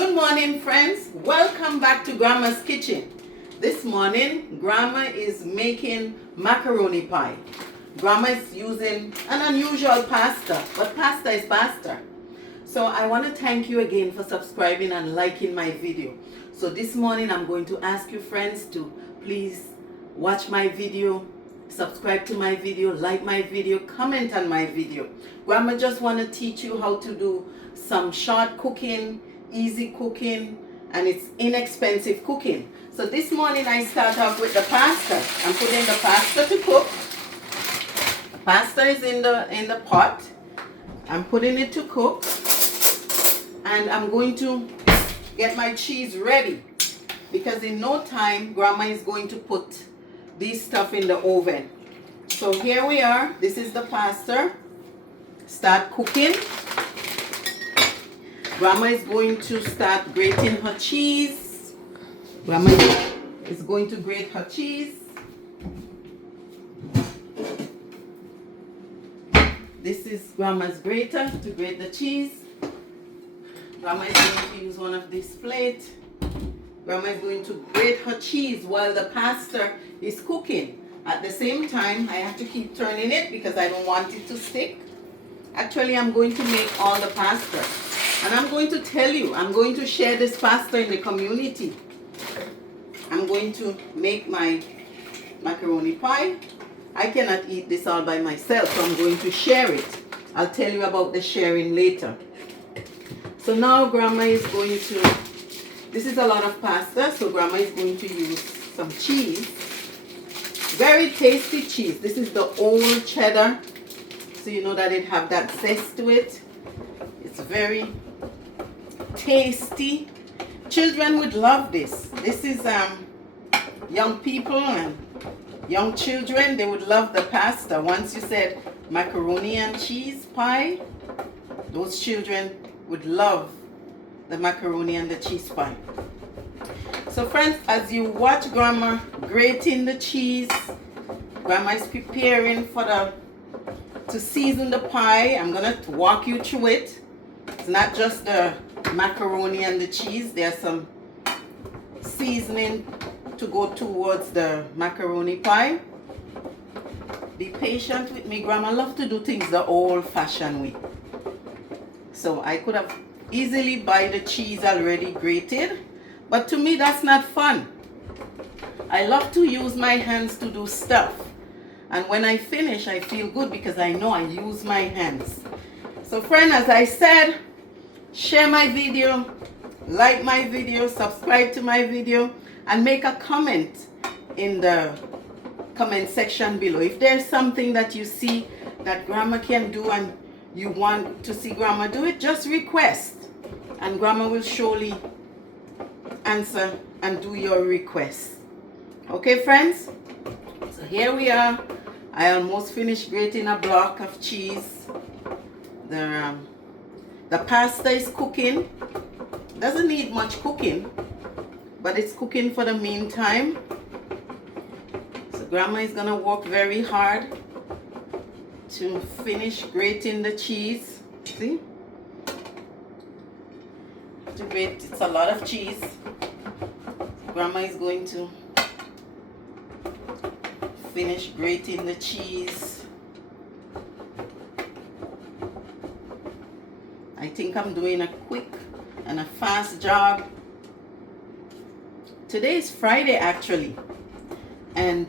Good morning, friends. Welcome back to Grandma's Kitchen. This morning, Grandma is making macaroni pie. Grandma is using an unusual pasta, but pasta is pasta. So I want to thank you again for subscribing and liking my video. So this morning, I'm going to ask you friends to please watch my video, subscribe to my video, like my video, comment on my video. Grandma just want to teach you how to do some short cooking, easy cooking, and it's inexpensive cooking. So this morning I start off with the pasta. I'm putting the pasta to cook. Pasta is in the pot. I'm putting it to cook, and I'm going to get my cheese ready because in no time Grandma is going to put this stuff in the oven. So here we are. This is the pasta. Start cooking. Grandma is going to start grating her cheese. Grandma is going to grate her cheese. This is Grandma's grater to grate the cheese. Grandma is going to use one of these plates. Grandma is going to grate her cheese while the pasta is cooking. At the same time, I have to keep turning it because I don't want it to stick. Actually, I'm going to make all the pasta. And I'm going to tell you, I'm going to share this pasta in the community. I'm going to make my macaroni pie. I cannot eat this all by myself, so I'm going to share it. I'll tell you about the sharing later. So now Grandma is going to, this is a lot of pasta, so Grandma is going to use some cheese. Very tasty cheese. This is the old cheddar, so you know that it have that zest to it. It's very tasty. Children would love this. This is young people and young children, they would love the pasta. Once you said macaroni and cheese pie, those children would love the macaroni and the cheese pie. So friends, as you watch Grandma grating the cheese, Grandma is preparing for to season the pie. I'm gonna walk you through it. It's not just the macaroni and the cheese. There's some seasoning to go towards the macaroni pie. Be patient with me. Grandma loves to do things the old-fashioned way. So I could have easily buy the cheese already grated, but to me that's not fun. I love to use my hands to do stuff. And when I finish, I feel good because I know I use my hands. So friend, as I said, share my video, like my video, subscribe to my video, and make a comment in the comment section below. If there's something that you see that Grandma can do and you want to see Grandma do it, just request. And Grandma will surely answer and do your request. Okay, friends? So here we are. I almost finished grating a block of cheese. The pasta is cooking. Doesn't need much cooking, but it's cooking for the meantime. So Grandma is gonna work very hard to finish grating the cheese. See? To grate, it's a lot of cheese. Grandma is going to finish grating the cheese. I think I'm doing a quick and a fast job. Today is Friday actually, and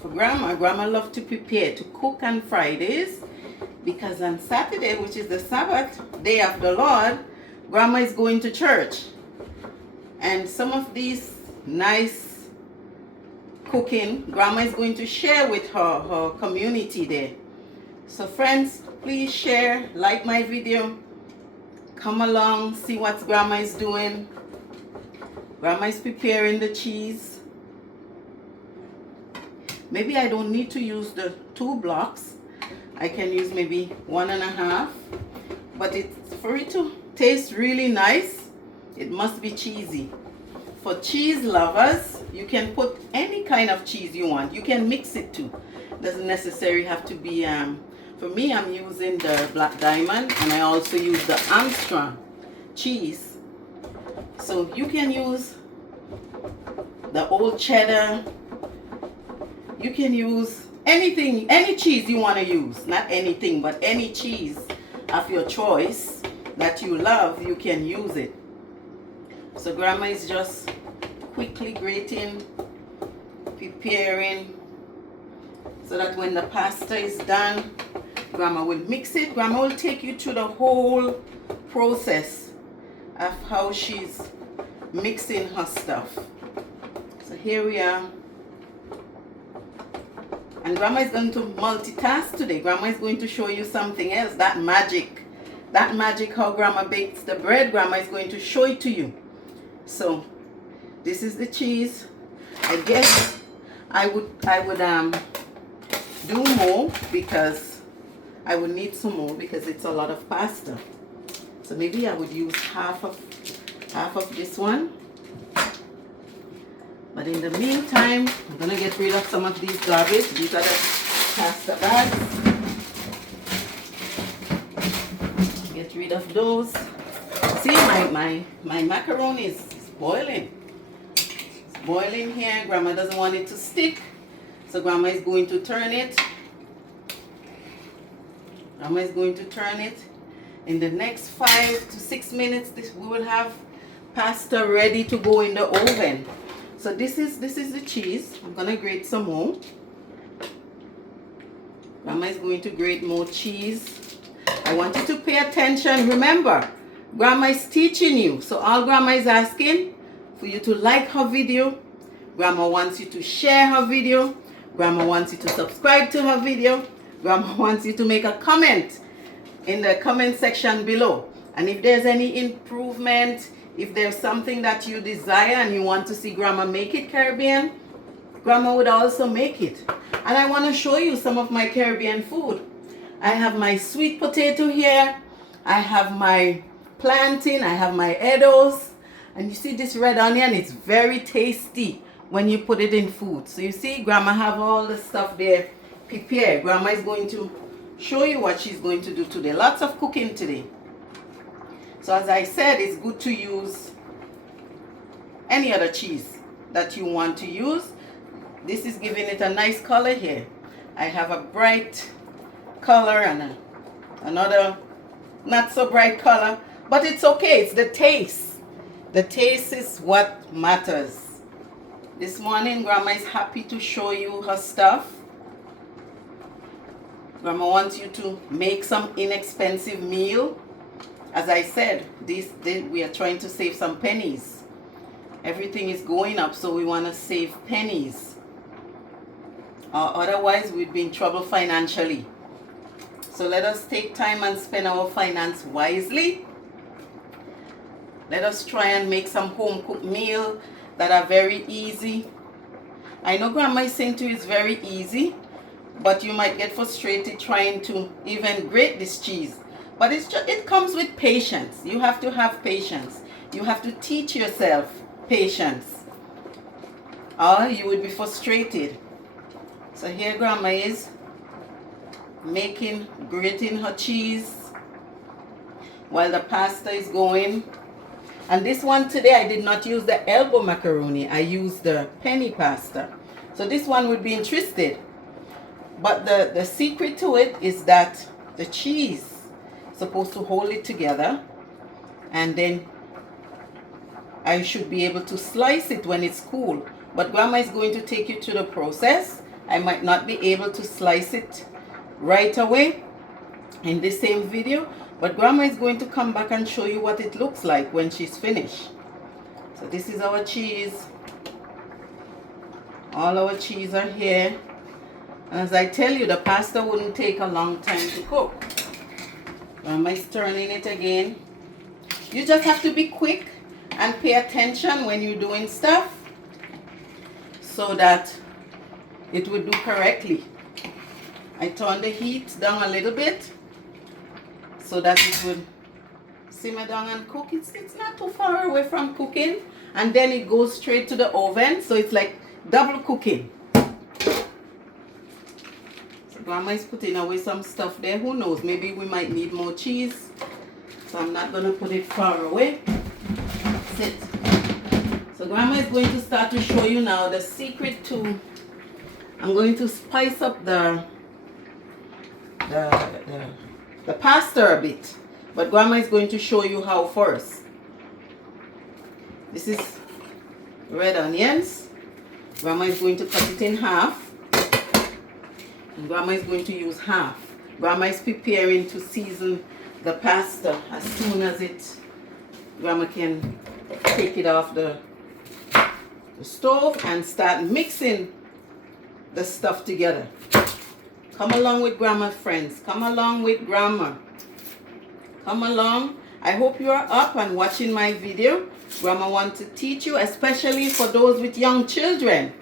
for Grandma loves to prepare to cook on Fridays because on Saturday, which is the Sabbath day of the Lord, Grandma is going to church, and some of these nice cooking Grandma is going to share with her community there. So friends, please share, like my video, come along, see what Grandma is doing. Grandma is preparing the cheese. Maybe I don't need to use the 2 blocks. I can use maybe 1.5. But for it to taste really nice, it must be cheesy. For cheese lovers, you can put any kind of cheese you want. You can mix it too. Doesn't necessarily have to be for me, I'm using the Black Diamond, and I also use the Armstrong cheese. So you can use the old cheddar. You can use anything, any cheese you want to use. Not anything, but any cheese of your choice that you love, you can use it. So Grandma is just quickly grating, preparing, so that when the pasta is done, Grandma will mix it. Grandma will take you through the whole process of how she's mixing her stuff. So here we are. And Grandma is going to multitask today. Grandma is going to show you something else. That magic how Grandma bakes the bread, Grandma is going to show it to you. So this is the cheese. I guess I would do more, because I would need some more because it's a lot of pasta. So maybe I would use half of this one. But in the meantime, I'm gonna get rid of some of these garbage. These are the pasta bags. Get rid of those. See, my macaroni is boiling. It's boiling here. Grandma doesn't want it to stick, so Grandma is going to turn it. Grandma is going to turn it. In the next 5 to 6 minutes, we will have pasta ready to go in the oven. So this is the cheese. I'm gonna grate some more. Grandma is going to grate more cheese. I want you to pay attention. Remember, Grandma is teaching you. So all Grandma is asking for you to like her video. Grandma wants you to share her video. Grandma wants you to subscribe to her video. Grandma wants you to make a comment in the comment section below. And if there's any improvement, if there's something that you desire and you want to see Grandma make it Caribbean, Grandma would also make it. And I want to show you some of my Caribbean food. I have my sweet potato here. I have my plantain. I have my Edos. And you see this red onion? It's very tasty when you put it in food. So you see, Grandma have all the stuff there prepared. Grandma is going to show you what she's going to do today. Lots of cooking today. So as I said, it's good to use any other cheese that you want to use. This is giving it a nice color here. I have a bright color and another not so bright color, but it's okay. It's the taste. The taste is what matters. This morning, Grandma is happy to show you her stuff. Grandma wants you to make some inexpensive meal. As I said, we are trying to save some pennies. Everything is going up, so we want to save pennies. Otherwise, we'd be in trouble financially. So let us take time and spend our finance wisely. Let us try and make some home-cooked meal that are very easy. I know Grandma is saying to you it's very easy, but you might get frustrated trying to even grate this cheese. But it comes with patience. You have to have patience. You have to teach yourself patience, or you would be frustrated. So here Grandma is grating her cheese while the pasta is going. And this one today, I did not use the elbow macaroni. I used the penny pasta. So this one would be interested. But the secret to it is that the cheese is supposed to hold it together. And then I should be able to slice it when it's cool. But Grandma is going to take you through the process. I might not be able to slice it right away in this same video. But Grandma is going to come back and show you what it looks like when she's finished. So this is our cheese. All our cheese are here. And as I tell you, the pasta wouldn't take a long time to cook. Grandma is turning it again. You just have to be quick and pay attention when you're doing stuff so that it would do correctly. I turn the heat down a little bit so that it would simmer down and cook. It's not too far away from cooking, and then it goes straight to the oven, so it's like double cooking. So Grandma is putting away some stuff there. Who knows, maybe we might need more cheese, so I'm not going to put it far away. That's it. So Grandma is going to start to show you now the secret to, I'm going to spice up the pasta a bit. But Grandma is going to show you how first. This is red onions. Grandma is going to cut it in half. And Grandma is going to use half. Grandma is preparing to season the pasta as soon as Grandma can take it off the stove and start mixing the stuff together. Come along with Grandma, friends. Come along with Grandma. Come along. I hope you are up and watching my video. Grandma wants to teach you, especially for those with young children.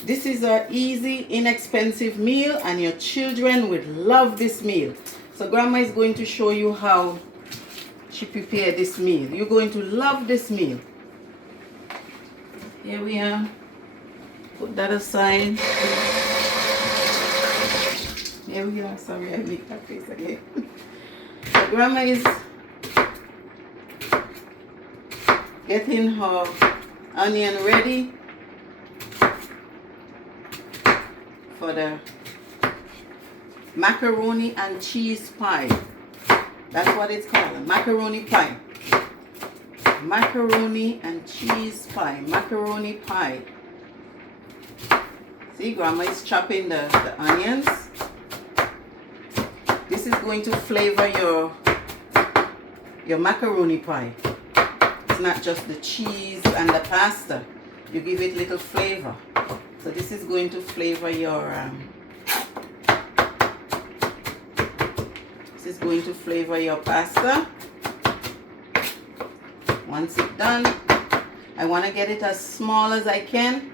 This is an easy, inexpensive meal, and your children would love this meal. So Grandma is going to show you how she prepared this meal. You're going to love this meal. Here we are. Put that aside. Here we are. Sorry, I make that face again. So Grandma is getting her onion ready for the macaroni and cheese pie. That's what it's called, a macaroni pie. Macaroni and cheese pie. Macaroni pie. See, Grandma is chopping the onions. This is going to flavor your macaroni pie. It's not just the cheese and the pasta. You give it little flavor. So this is going to flavor your pasta. Once it's done, I want to get it as small as I can.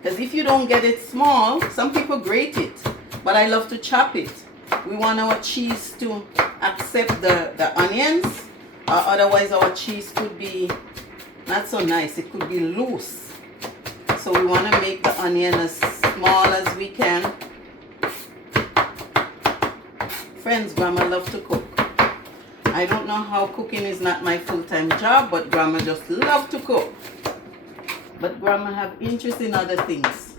Because if you don't get it small, some people grate it. But I love to chop it. We want our cheese to accept the onions. Otherwise our cheese could be not so nice. It could be loose. So we want to make the onion as small as we can. Friends, Grandma loves to cook. I don't know how cooking is not my full-time job, but Grandma just loves to cook. But Grandma have interest in other things.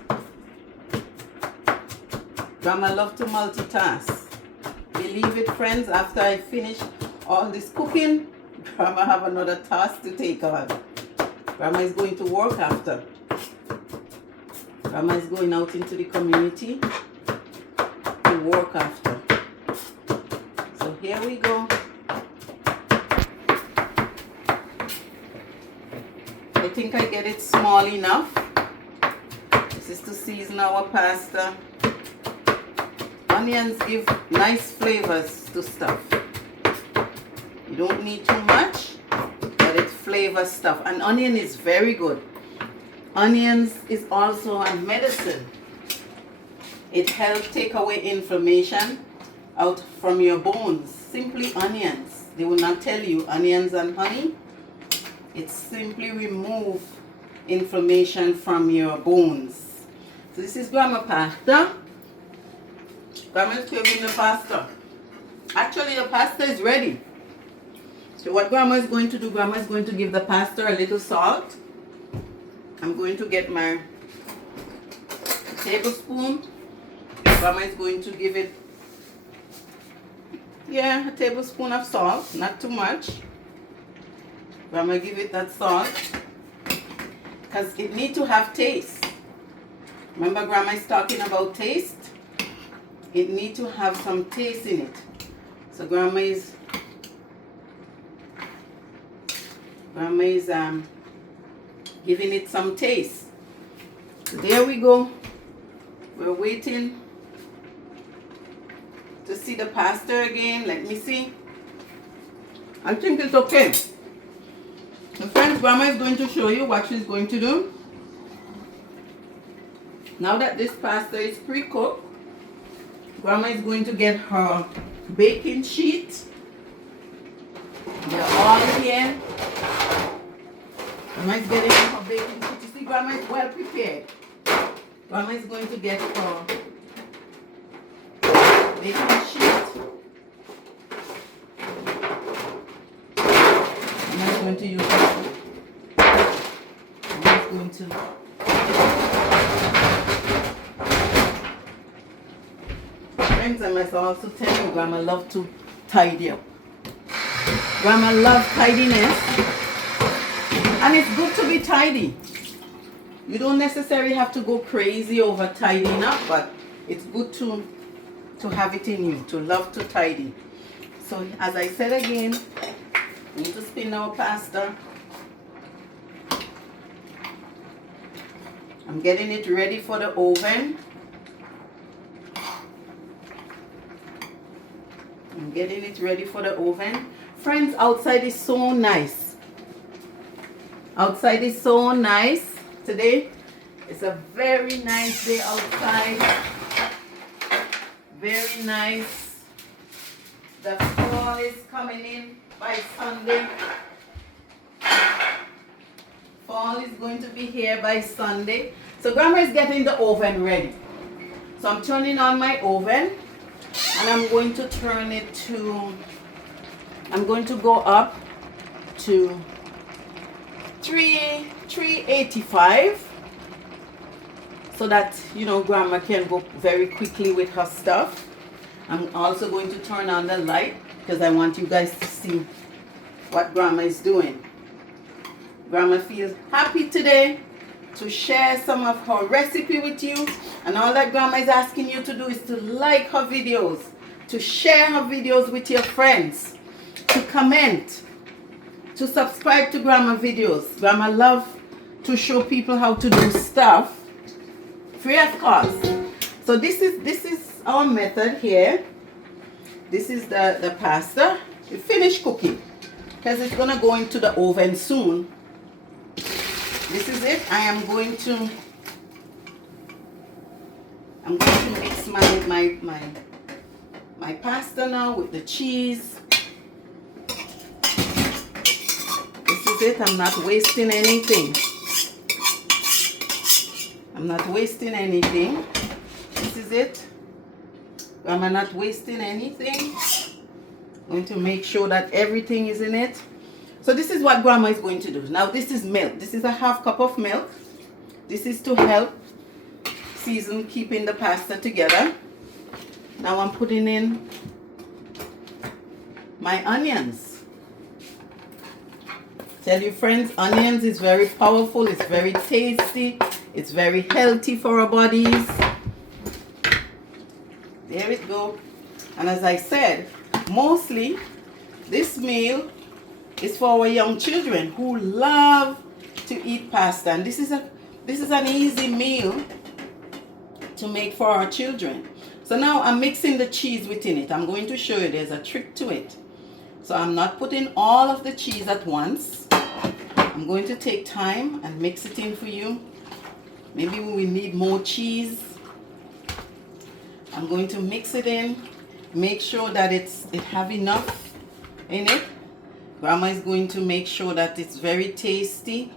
Grandma loves to multitask. Believe it, friends, after I finish all this cooking, Grandma have another task to take on. Grandma is going to work after. Grandma is going out into the community to work after. So here we go. I think I get it small enough. This is to season our pasta. Onions give nice flavors to stuff. You don't need too much, but it flavors stuff. And onion is very good. Onions is also a medicine. It helps take away inflammation out from your bones. Simply onions. They will not tell you onions and honey. It simply remove inflammation from your bones. So this is Grandma pasta. Grandma is cooking the pasta. Actually, the pasta is ready. So what Grandma is going to do, Grandma is going to give the pasta a little salt. I'm going to get my tablespoon. Grandma is going to give it, a tablespoon of salt, not too much. Grandma give it that salt because it needs to have taste. Remember, Grandma is talking about taste. It needs to have some taste in it. So Grandma is giving it some taste. So there we go. We're waiting to see the pasta again. Let me see. I think it's okay. So friends, Grandma is going to show you what she's going to do. Now that this pasta is pre-cooked, Grandma is going to get her baking sheet. They're all here. Grandma is getting her baking sheet. You see, Grandma is well prepared. Grandma is going to get her baking sheet. Grandma is going to use this. I'm just going to friends, I must also tell you, Grandma love to tidy up. Grandma loves tidiness, and it's good to be tidy. You don't necessarily have to go crazy over tidying up, but it's good to have it in you, to love to tidy. So as I said again, we need to spin our pasta. I'm getting it ready for the oven. I'm getting it ready for the oven. Friends, outside is so nice. Outside is so nice. Today it's a very nice day outside. Very nice. The fall is coming in by Sunday. Fall is going to be here by Sunday. So Grandma is getting the oven ready. So I'm turning on my oven, and I'm going to turn it to, I'm going to go up to 385, so that, you know, Grandma can go very quickly with her stuff. I'm also going to turn on the light because I want you guys to see what Grandma is doing. Grandma feels happy today to share some of her recipe with you, and all that Grandma is asking you to do is to like her videos, to share her videos with your friends, to comment, to subscribe to Grandma videos. Grandma love to show people how to do stuff free of cost. So this is our method here. This is the pasta. We finished cooking because it's gonna go into the oven soon. This is it. I am going to mix my pasta now with the cheese. This is it. I'm not wasting anything. I'm not wasting anything. This is it. I'm not wasting anything. I'm going to make sure that everything is in it. So this is what Grandma is going to do. Now this is milk. This is a half cup of milk. This is to help season keeping the pasta together. Now I'm putting in my onions. Tell you friends, onions is very powerful. It's very tasty. It's very healthy for our bodies. There it go. And as I said, mostly this meal is for our young children who love to eat pasta. And this is an easy meal to make for our children. So now I'm mixing the cheese within it. I'm going to show you there's a trick to it. So I'm not putting all of the cheese at once. I'm going to take time and mix it in for you. Maybe we need more cheese. I'm going to mix it in. Make sure that it have enough in it. Grandma is going to make sure that it's very tasty.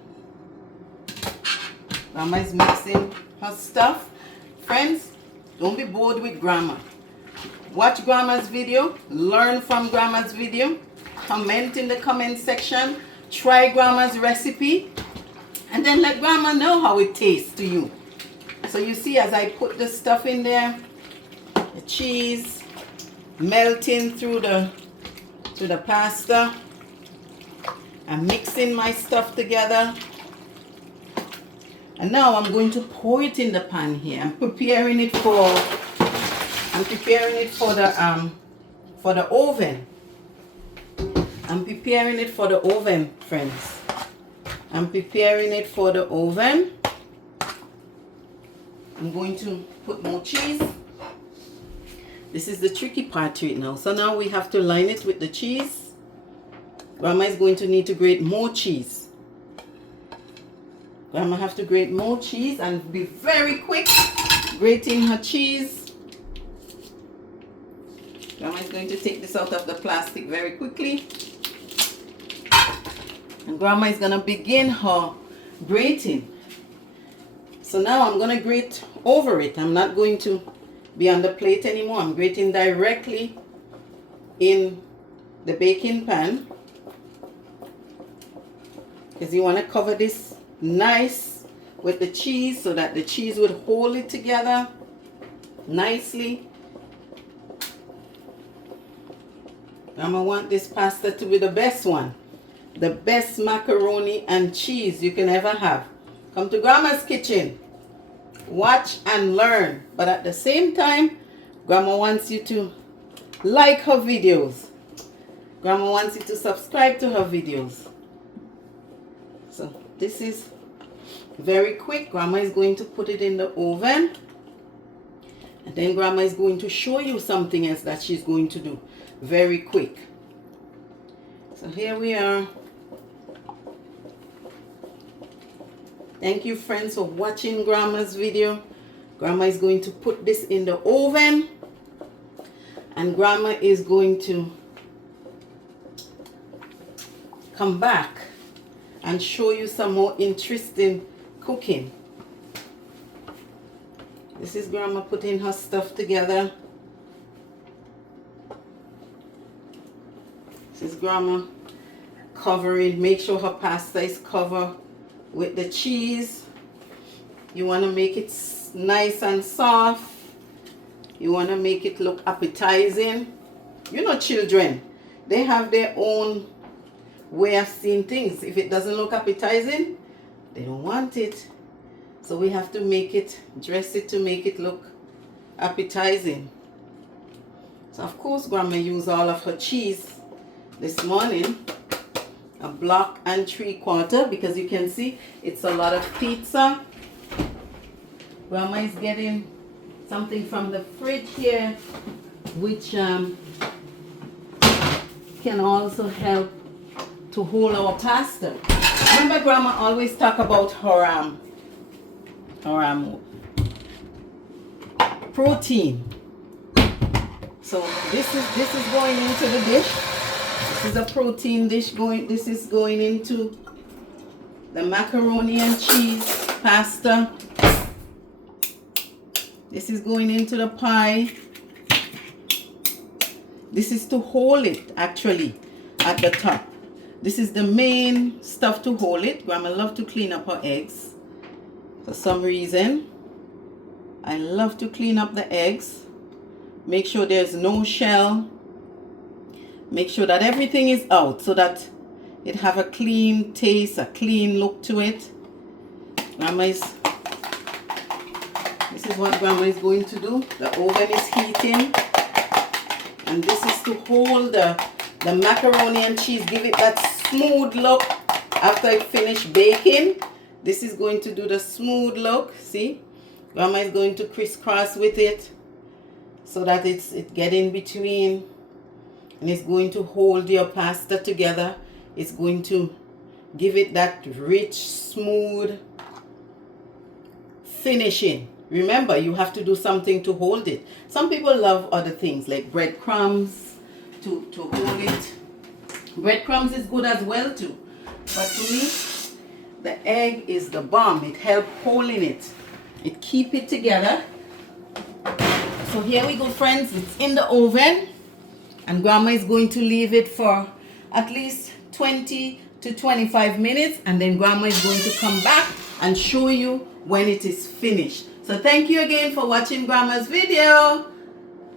Grandma is mixing her stuff. Friends, don't be bored with Grandma. Watch Grandma's video. Learn from Grandma's video. Comment in the comment section. Try Grandma's recipe. And then let Grandma know how it tastes to you. So you see, as I put the stuff in there, the cheese melting through the pasta. I'm mixing my stuff together. And now I'm going to pour it in the pan here. I'm preparing it for the oven. I'm preparing it for the oven, friends. I'm preparing it for the oven. I'm going to put more cheese. This is the tricky part to it now. So now we have to line it with the cheese. Grandma is going to need to grate more cheese. Grandma have to grate more cheese and be very quick grating her cheese. Grandma is going to take this out of the plastic very quickly. And Grandma is going to begin her grating. So now I'm going to grate over it. I'm not going to be on the plate anymore. I'm grating directly in the baking pan. because you want to cover this nice with the cheese so that the cheese would hold it together nicely. Grandma want this pasta to be the best one. The best macaroni and cheese you can ever have. Come to Grandma's kitchen. Watch and learn. But at the same time, Grandma wants you to like her videos. Grandma wants you to subscribe to her videos. So this is very quick. Grandma is going to put it in the oven. And then Grandma is going to show you something else that she's going to do. Very quick. So here we are. Thank you, friends, for watching Grandma's video. Grandma is going to put this in the oven. And Grandma is going to come back and show you some more interesting cooking. This is Grandma putting her stuff together. This is Grandma covering. Make sure her pasta is covered with the cheese. You want to make it nice and soft. You want to make it look appetizing. You know, children, they have their own way of seeing things. If it doesn't look appetizing, they don't want it. So we have to make it, dress it to make it look appetizing. So of course Grandma used all of her cheese this morning. A block and 3/4, because you can see it's a lot of pizza. Grandma is getting something from the fridge here, which can also help to hold our pasta. Remember, Grandma always talk about her protein. So this is going into the dish. This is a protein dish going. This is going into the macaroni and cheese pasta. This is going into the pie. This is to hold it actually at the top. This is the main stuff to hold it. Grandma love to clean up her eggs. For some reason, I love to clean up the eggs. Make sure there's no shell. Make sure that everything is out so that it have a clean taste, a clean look to it. This is what Grandma is going to do. The oven is heating. And this is to hold the macaroni and cheese. Give it that smooth look after it finish baking. This is going to do the smooth look. See? Grandma is going to crisscross with it so that it get in between. And it's going to hold your pasta together. It's going to give it that rich, smooth finishing. Remember, you have to do something to hold it. Some people love other things like breadcrumbs to hold it. Breadcrumbs is good as well too. But to me, the egg is the bomb. It helps holding it. It keep it together. So here we go, friends. It's in the oven. And Grandma is going to leave it for at least 20 to 25 minutes. And then Grandma is going to come back and show you when it is finished. So thank you again for watching Grandma's video.